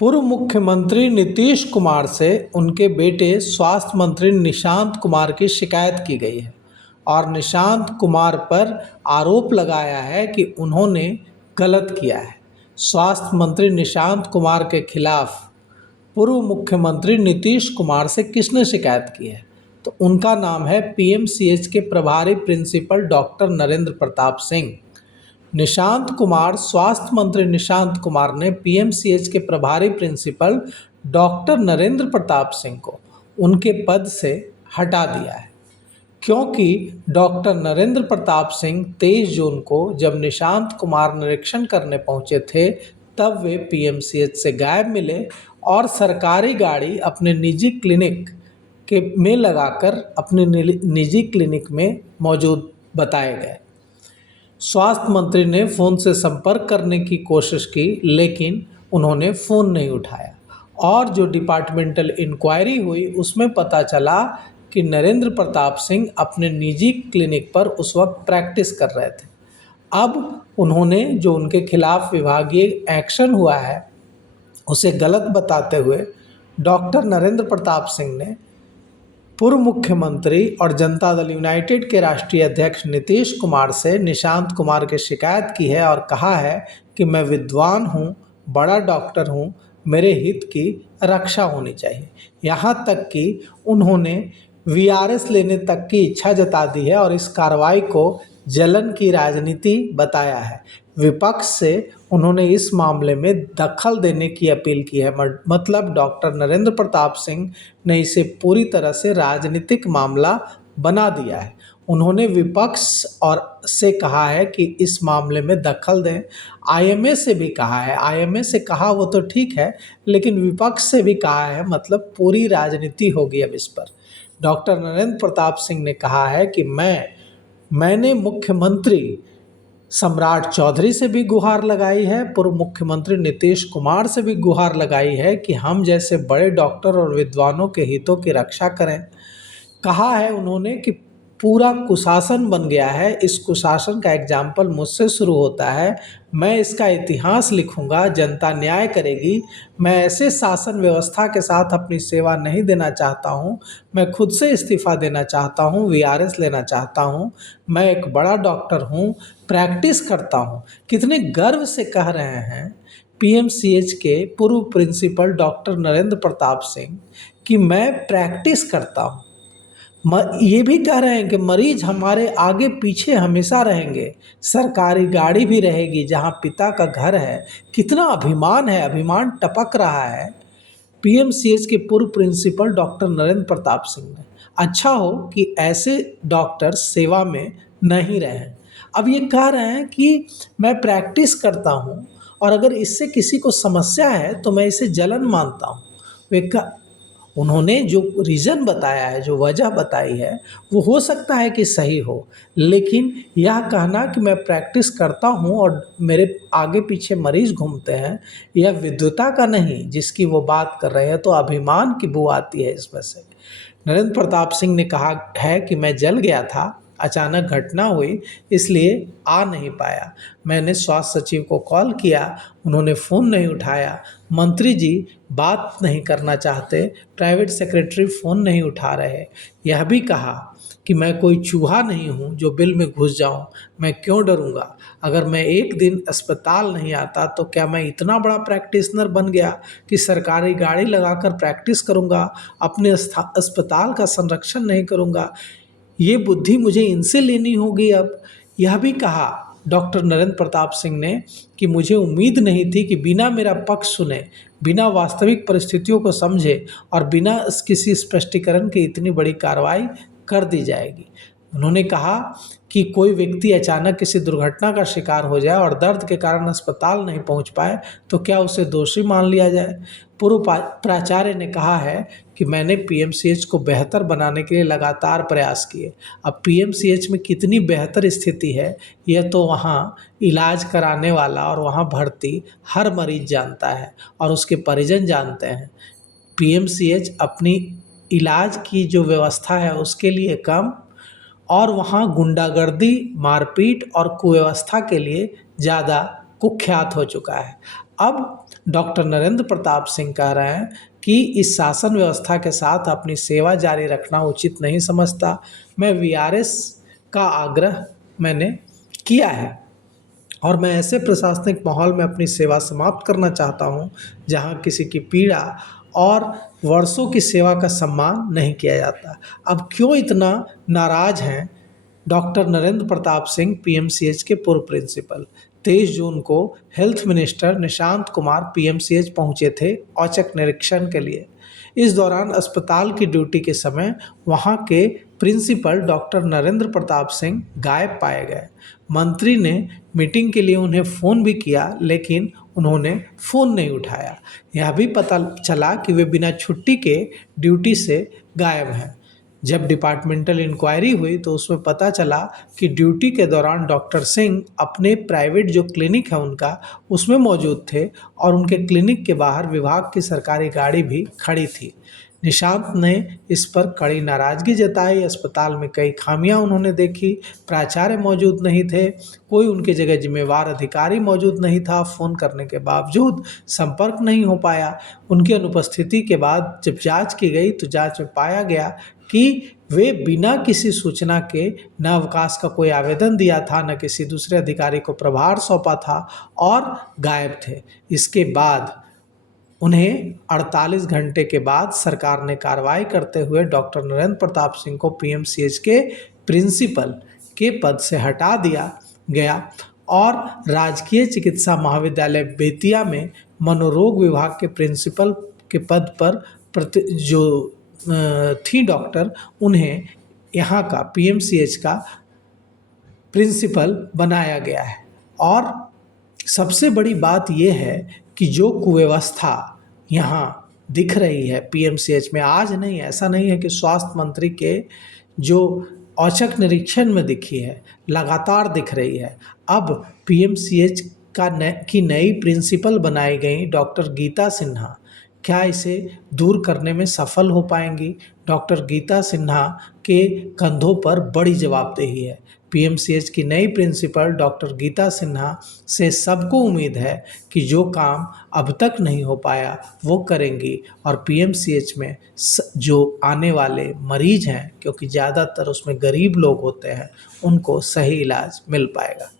पूर्व मुख्यमंत्री नीतीश कुमार से उनके बेटे स्वास्थ्य मंत्री निशांत कुमार की शिकायत की गई है और निशांत कुमार पर आरोप लगाया है कि उन्होंने गलत किया है। स्वास्थ्य मंत्री निशांत कुमार के खिलाफ पूर्व मुख्यमंत्री नीतीश कुमार से किसने शिकायत की है? तो उनका नाम है पीएमसीएच के प्रभारी प्रिंसिपल डॉक्टर नरेंद्र प्रताप सिंह। निशांत कुमार स्वास्थ्य मंत्री निशांत कुमार ने पीएमसीएच के प्रभारी प्रिंसिपल डॉक्टर नरेंद्र प्रताप सिंह को उनके पद से हटा दिया है, क्योंकि डॉक्टर नरेंद्र प्रताप सिंह 23 जून को जब निशांत कुमार निरीक्षण करने पहुंचे थे तब वे पीएमसीएच से गायब मिले और सरकारी गाड़ी अपने निजी क्लिनिक में लगाकर अपने निजी क्लिनिक में मौजूद बताए गए। स्वास्थ्य मंत्री ने फ़ोन से संपर्क करने की कोशिश की, लेकिन उन्होंने फ़ोन नहीं उठाया और जो डिपार्टमेंटल इंक्वायरी हुई उसमें पता चला कि नरेंद्र प्रताप सिंह अपने निजी क्लिनिक पर उस वक्त प्रैक्टिस कर रहे थे। अब उन्होंने जो उनके खिलाफ विभागीय एक्शन हुआ है उसे गलत बताते हुए डॉक्टर नरेंद्र प्रताप सिंह ने पूर्व मुख्यमंत्री और जनता दल यूनाइटेड के राष्ट्रीय अध्यक्ष नीतीश कुमार से निशांत कुमार की शिकायत की है और कहा है कि मैं विद्वान हूं, बड़ा डॉक्टर हूं, मेरे हित की रक्षा होनी चाहिए। यहां तक कि उन्होंने वीआरएस लेने तक की इच्छा जता दी है और इस कार्रवाई को जलन की राजनीति बताया है। विपक्ष से उन्होंने इस मामले में दखल देने की अपील की है। मतलब डॉक्टर नरेंद्र प्रताप सिंह ने इसे पूरी तरह से राजनीतिक मामला बना दिया है। उन्होंने विपक्ष और से कहा है कि इस मामले में दखल दें। आईएमए से भी कहा है, आईएमए से कहा वो तो ठीक है, लेकिन विपक्ष से भी कहा है, मतलब पूरी राजनीति होगी अब इस पर। डॉक्टर नरेंद्र प्रताप सिंह ने कहा है कि मैंने मुख्यमंत्री सम्राट चौधरी से भी गुहार लगाई है, पूर्व मुख्यमंत्री नीतीश कुमार से भी गुहार लगाई है कि हम जैसे बड़े डॉक्टर और विद्वानों के हितों की रक्षा करें। कहा है उन्होंने कि पूरा कुशासन बन गया है, इस कुशासन का एग्जाम्पल मुझसे शुरू होता है, मैं इसका इतिहास लिखूंगा, जनता न्याय करेगी। मैं ऐसे शासन व्यवस्था के साथ अपनी सेवा नहीं देना चाहता हूं, मैं खुद से इस्तीफा देना चाहता हूं, वीआरएस लेना चाहता हूं। मैं एक बड़ा डॉक्टर हूं, प्रैक्टिस करता हूं। कितने गर्व से कह रहे हैं पीएमसीएच के पूर्व प्रिंसिपल डॉक्टर नरेंद्र प्रताप सिंह कि मैं प्रैक्टिस करता हूं। ये भी कह रहे हैं कि मरीज हमारे आगे पीछे हमेशा रहेंगे, सरकारी गाड़ी भी रहेगी जहां पिता का घर है। कितना अभिमान है, अभिमान टपक रहा है पीएमसीएच के पूर्व प्रिंसिपल डॉक्टर नरेंद्र प्रताप सिंह ने। अच्छा हो कि ऐसे डॉक्टर सेवा में नहीं रहे। अब ये कह रहे हैं कि मैं प्रैक्टिस करता हूं और अगर इससे किसी को समस्या है तो मैं इसे जलन मानता हूं। उन्होंने जो रीज़न बताया है, जो वजह बताई है, वो हो सकता है कि सही हो, लेकिन यह कहना कि मैं प्रैक्टिस करता हूं और मेरे आगे पीछे मरीज घूमते हैं, यह विद्वता का नहीं जिसकी वो बात कर रहे हैं, तो अभिमान की बू आती है इसमें से। नरेंद्र प्रताप सिंह ने कहा है कि मैं जल गया था, अचानक घटना हुई इसलिए आ नहीं पाया। मैंने स्वास्थ्य सचिव को कॉल किया, उन्होंने फ़ोन नहीं उठाया। मंत्री जी बात नहीं करना चाहते, प्राइवेट सेक्रेटरी फ़ोन नहीं उठा रहे। यह भी कहा कि मैं कोई चूहा नहीं हूँ जो बिल में घुस जाऊँ, मैं क्यों डरूँगा। अगर मैं एक दिन अस्पताल नहीं आता तो क्या मैं इतना बड़ा प्रैक्टिशनर बन गया कि सरकारी गाड़ी लगाकर प्रैक्टिस करूँगा, अपने अस्पताल का संरक्षण नहीं करूँगा। ये बुद्धि मुझे इनसे लेनी होगी अब। यह भी कहा डॉक्टर नरेंद्र प्रताप सिंह ने कि मुझे उम्मीद नहीं थी कि बिना मेरा पक्ष सुने, बिना वास्तविक परिस्थितियों को समझे और बिना किसी स्पष्टीकरण की इतनी बड़ी कार्रवाई कर दी जाएगी। उन्होंने कहा कि कोई व्यक्ति अचानक किसी दुर्घटना का शिकार हो जाए और दर्द के कारण अस्पताल नहीं पहुंच पाए तो क्या उसे दोषी मान लिया जाए। पूर्व प्राचार्य ने कहा है कि मैंने पीएमसीएच को बेहतर बनाने के लिए लगातार प्रयास किए। अब पीएमसीएच में कितनी बेहतर स्थिति है यह तो वहाँ इलाज कराने वाला और वहाँ भर्ती हर मरीज जानता है और उसके परिजन जानते हैं। पीएमसीएच अपनी इलाज की जो व्यवस्था है उसके लिए कम और वहाँ गुंडागर्दी, मारपीट और कुव्यवस्था के लिए ज़्यादा कुख्यात हो चुका है। अब डॉक्टर नरेंद्र प्रताप सिंह कह रहे हैं कि इस शासन व्यवस्था के साथ अपनी सेवा जारी रखना उचित नहीं समझता। मैं वीआरएस का आग्रह मैंने किया है और मैं ऐसे प्रशासनिक माहौल में अपनी सेवा समाप्त करना चाहता हूं, जहां किसी की पीड़ा और वर्षों की सेवा का सम्मान नहीं किया जाता। अब क्यों इतना नाराज हैं डॉक्टर नरेंद्र प्रताप सिंह, पीएमसीएच के पूर्व प्रिंसिपल? 23 जून को health minister Nishant Kumar PMCH पहुंचे थे औचक निरीक्षण के लिए। इस दौरान अस्पताल की ड्यूटी के समय वहां के प्रिंसिपल डॉक्टर नरेंद्र प्रताप सिंह गायब पाए गए। मंत्री ने मीटिंग के लिए उन्हें फ़ोन भी किया, लेकिन उन्होंने फ़ोन नहीं उठाया। यह भी पता चला कि वे बिना छुट्टी के ड्यूटी से गायब हैं। जब डिपार्टमेंटल इंक्वायरी हुई तो उसमें पता चला कि ड्यूटी के दौरान डॉक्टर सिंह अपने प्राइवेट जो क्लिनिक है उनका, उसमें मौजूद थे और उनके क्लिनिक के बाहर विभाग की सरकारी गाड़ी भी खड़ी थी। निशांत ने इस पर कड़ी नाराजगी जताई। अस्पताल में कई खामियां उन्होंने देखी। प्राचार्य मौजूद नहीं थे, कोई उनकी जगह जिम्मेवार अधिकारी मौजूद नहीं था, फ़ोन करने के बावजूद संपर्क नहीं हो पाया। उनकी अनुपस्थिति के बाद जब जांच की गई तो जांच में पाया गया कि वे बिना किसी सूचना के न अवकाश का कोई आवेदन दिया था, न किसी दूसरे अधिकारी को प्रभार सौंपा था और गायब थे। इसके बाद उन्हें 48 घंटे के बाद सरकार ने कार्रवाई करते हुए डॉक्टर नरेंद्र प्रताप सिंह को पीएमसीएच के प्रिंसिपल के पद से हटा दिया गया और राजकीय चिकित्सा महाविद्यालय बेतिया में मनोरोग विभाग के प्रिंसिपल के पद पर जो थी डॉक्टर, उन्हें यहाँ का पीएमसीएच का प्रिंसिपल बनाया गया है। और सबसे बड़ी बात यह है कि जो कुव्यवस्था यहाँ दिख रही है पीएमसीएच में, आज नहीं, ऐसा नहीं है कि स्वास्थ्य मंत्री के जो औचक निरीक्षण में दिखी है, लगातार दिख रही है। अब पीएमसीएच की नई प्रिंसिपल बनाई गई डॉक्टर गीता सिन्हा, क्या इसे दूर करने में सफल हो पाएंगी? डॉक्टर गीता सिन्हा के कंधों पर बड़ी जवाबदेही है। पीएमसीएच की नई प्रिंसिपल डॉक्टर गीता सिन्हा से सबको उम्मीद है कि जो काम अब तक नहीं हो पाया वो करेंगी और पीएमसीएच में जो आने वाले मरीज हैं, क्योंकि ज़्यादातर उसमें गरीब लोग होते हैं, उनको सही इलाज मिल पाएगा।